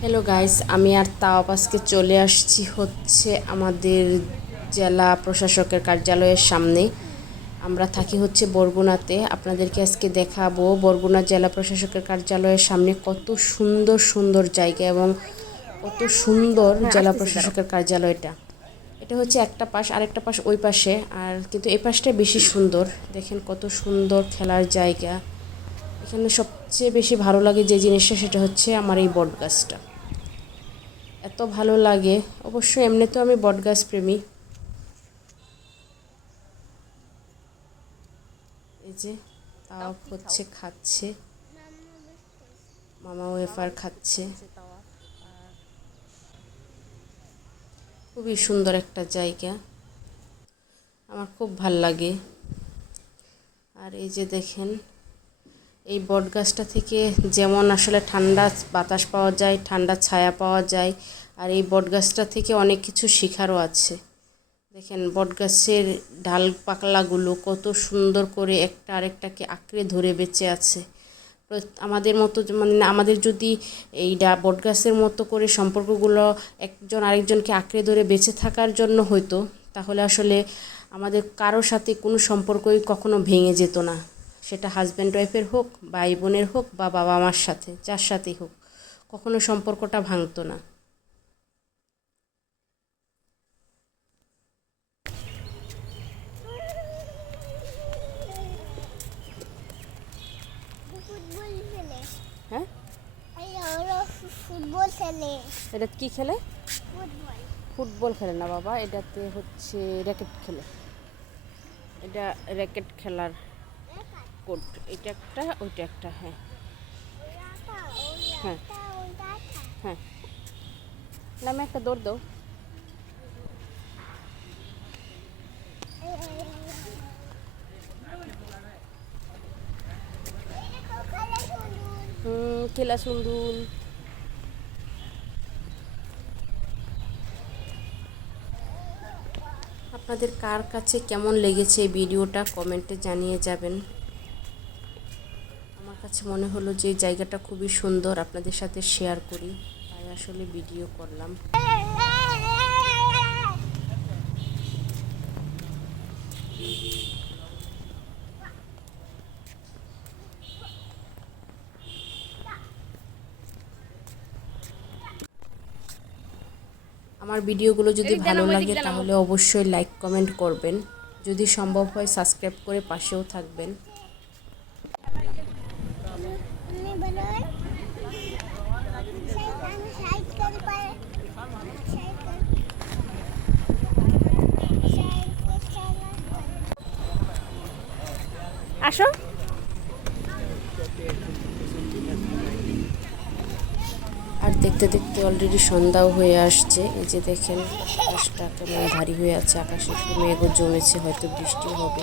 Hello guys আমি আর তাওয়াফ আজকে চলে আসছি হচ্ছে আমাদের জেলা প্রশাসকের কার্যালয়ের সামনে। আমরা থাকি হচ্ছে বরগুনাতে। আপনাদেরকে আজকে দেখাবো বরগুনা জেলা প্রশাসকের কার্যালয়ের সামনে কত সুন্দর সুন্দর জায়গা এবং কত সুন্দর জেলা প্রশাসকের কার্যালয়টা। এটা হচ্ছে একটা পাশ আরেকটা পাশ ওই পাশে। আর কিন্তু এই পাশটা বেশি সুন্দর। দেখেন কত সুন্দর খেলার জায়গা। এখানে সবচেয়ে বেশি ভালো লাগে যে জিনিসটা, সেটা হচ্ছে আমার এই বট গাছটা এত ভালো লাগে। অবশ্য এমনিতেও আমি বট গাছ প্রেমী। এই যে তাও হচ্ছে খাচ্ছে। মামা ওয়েফার খাচ্ছে। খুবই সুন্দর একটা জায়গা। আমার খুব ভালো লাগে। আর এই যে দেখেন এই বট গাছটা থেকে যেমন আসলে ঠান্ডা বাতাস পাওয়া যায়, ঠান্ডা ছায়া পাওয়া যায়, আর এই বট গাছটা থেকে অনেক কিছু শেখারও আছে। দেখেন বট গাছের ডাল পাকলাগুলো কত সুন্দর করে একটা আরেকটাকে আঁকড়ে ধরে বেঁচে আছে। আমাদের মতো মানে আমাদের যদি এই বট গাছের মতো করে সম্পর্কগুলো একজন আরেকজনকে আঁকড়ে ধরে বেঁচে থাকার জন্য হয়তো, তাহলে আসলে আমাদের কারোর সাথে কোনো সম্পর্কই কখনো ভেঙে যেত না। সেটা হাজব্যান্ড ওয়াইফের হোক ভাই বোনের হোক বা বাবা মার সাথে, যার সাথেই হোক, কখনো সম্পর্কটা ভাঙতো না। ফুটবল হ্যাঁ? খেলে এটা কি খেলে? ফুটবল খেলে না বাবা, এটাতে হচ্ছে র্যাকেট খেলে। এটা র্যাকেট খেলার কোড এটা একটা, ওইটা একটা হ্যাঁ। হ্যাঁ। হ্যাঁ। নামে একটা দৌড় দাও। খেলা সুন্দর আপনাদের কার কাছে কেমন লেগেছে ভিডিওটা কমেন্টে জানিয়ে যাবেন। কাছে মনে হলো যে এই জায়গাটা খুবই সুন্দর আপনাদের সাথে শেয়ার করি। তাই আসলে ভিডিও করলাম। আমার ভিডিওগুলো যদি ভালো লাগে তাহলে অবশ্যই লাইক কমেন্ট করবেন। যদি সম্ভব হয় সাবস্ক্রাইব করে পাশেও থাকবেন আমি বলোই আমি সাইড করে পারে সাইড করে সাইড করে চালা আসো। আর দেখতে দেখতে অলরেডি সন্ধ্যাও হয়ে আসছে। এই যে দেখেন, আকাশটা কেমন ভারী হয়ে আছে, আকাশে একটু মেঘও জমেছে, হয়তো বৃষ্টি হবে।